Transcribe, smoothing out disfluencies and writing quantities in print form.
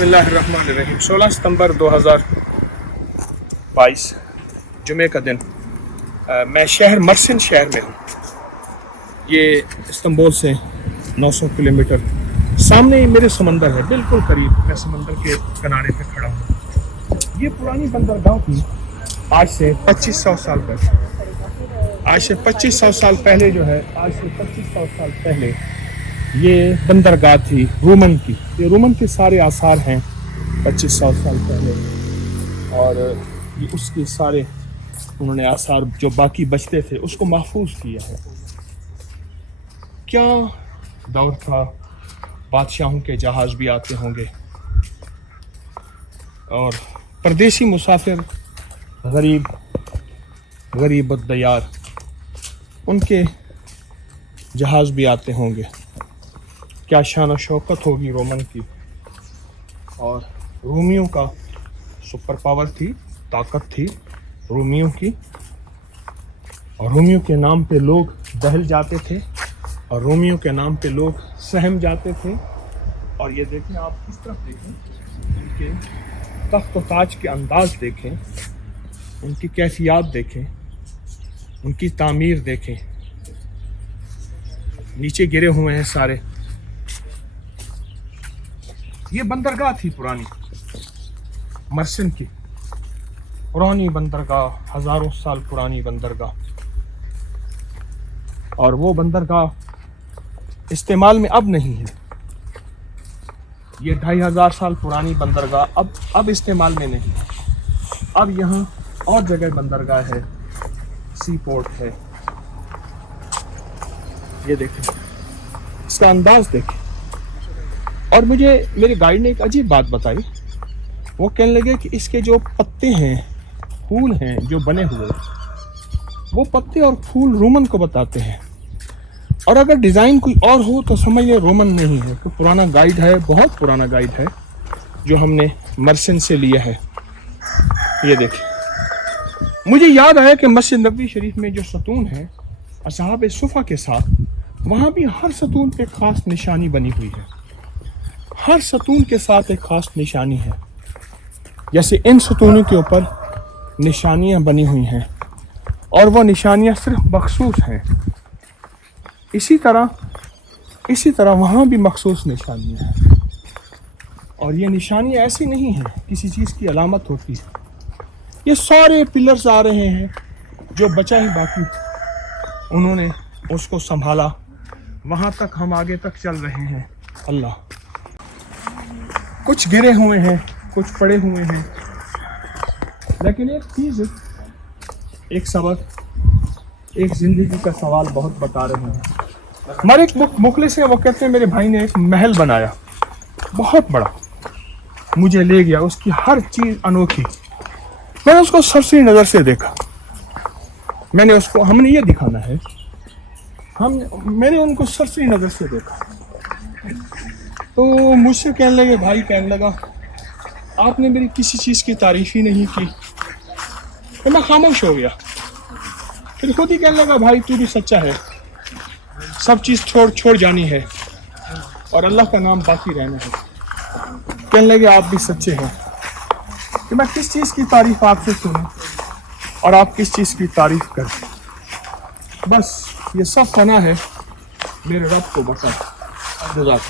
बिस्मिल्लाहिर्रहमानिर्रहीम 16 सितंबर 2022 जुमे का दिन। मैं शहर मर्सिन शहर में हूँ। ये इस्तांबुल से 900 किलोमीटर सामने ही मेरे समंदर है, बिल्कुल करीब। मैं समंदर के किनारे पे खड़ा हूँ। ये पुरानी बंदरगाह थी आज से 2500 साल पहले। आज से 2500 साल पहले जो है, आज से 2500 साल पहले ये बंदरगाह थी रोमन की। ये रोमन के सारे आसार हैं 2500 साल पहले, और ये उसके सारे उन्होंने आसार जो बाकी बचते थे उसको महफूज किया है। क्या दौर था, बादशाहों के जहाज भी आते होंगे और परदेसी मुसाफिर, गरीब दयार, उनके जहाज भी आते होंगे। क्या शान और शौकत होगी रोमन की। और रोमियों का सुपर पावर थी, ताकत थी रोमियों की, और रोमियों के नाम पे लोग दहल जाते थे और रोमियों के नाम पे लोग सहम जाते थे। और ये देखें, आप इस तरफ देखें, उनके तख्त व ताज के अंदाज देखें, उनकी कैफियत देखें, उनकी तामीर देखें। नीचे गिरे हुए हैं सारे। ये बंदरगाह थी पुरानी मर्सिन की, पुरानी बंदरगाह, हजारों साल पुरानी बंदरगाह। और वो बंदरगाह इस्तेमाल में अब नहीं है। ये 2500 साल पुरानी बंदरगाह अब इस्तेमाल में नहीं है। अब यहाँ और जगह बंदरगाह है, सी पोर्ट है। ये देखें, इसका अंदाज देखें। और मुझे मेरे गाइड ने एक अजीब बात बताई। वो कहने लगे कि इसके जो पत्ते हैं, फूल हैं जो बने हुए, वो पत्ते और फूल रोमन को बताते हैं। और अगर डिज़ाइन कोई और हो तो समझ लें रोमन नहीं है। तो पुराना गाइड है, बहुत पुराना गाइड है जो हमने मर्सिन से लिया है। ये देखिए, मुझे याद आया कि मस्जिद नबवी शरीफ में जो सतून है असहाब सुफ़ा के साथ, वहाँ भी हर सतून पे खास निशानी बनी हुई है। हर सतून के साथ एक खास निशानी है। जैसे इन सतूनों के ऊपर निशानियां बनी हुई हैं और वो निशानियां सिर्फ मखसूस हैं। इसी तरह वहाँ भी मखसूस निशानियां हैं। और ये निशानियां ऐसी नहीं हैं किसी चीज़ की अलामत होती है। ये सारे पिलर्स आ रहे हैं, जो बचा ही बाकी उन्होंने उसको संभाला। वहाँ तक हम आगे तक चल रहे हैं। अल्लाह, कुछ गिरे हुए हैं, कुछ पड़े हुए हैं, लेकिन एक चीज़, एक सबक, एक ज़िंदगी का सवाल बहुत बता रहे हैं। हमारे एक मुखलिस है, वो कहते हैं मेरे भाई ने एक महल बनाया बहुत बड़ा, मुझे ले गया, उसकी हर चीज़ अनोखी। मैंने उसको सरसरी नज़र से देखा। हमने ये दिखाना है, मैंने उनको सरसरी नज़र से देखा। तो मुझसे कहने लगे, भाई कहने लगा, आपने मेरी किसी चीज़ की तारीफ़ ही नहीं की। तो मैं खामोश हो गया। फिर खुद ही कहने लगा, भाई तू भी सच्चा है, सब चीज़ छोड़ जानी है और अल्लाह का नाम बाकी रहना है। कहने लगे, आप भी सच्चे हैं। कि मैं किस चीज़ की तारीफ़ आपसे सुनूं और आप किस चीज़ की तारीफ़ करें। बस ये सब फना है, मेरे रब को बता। जज़ाक।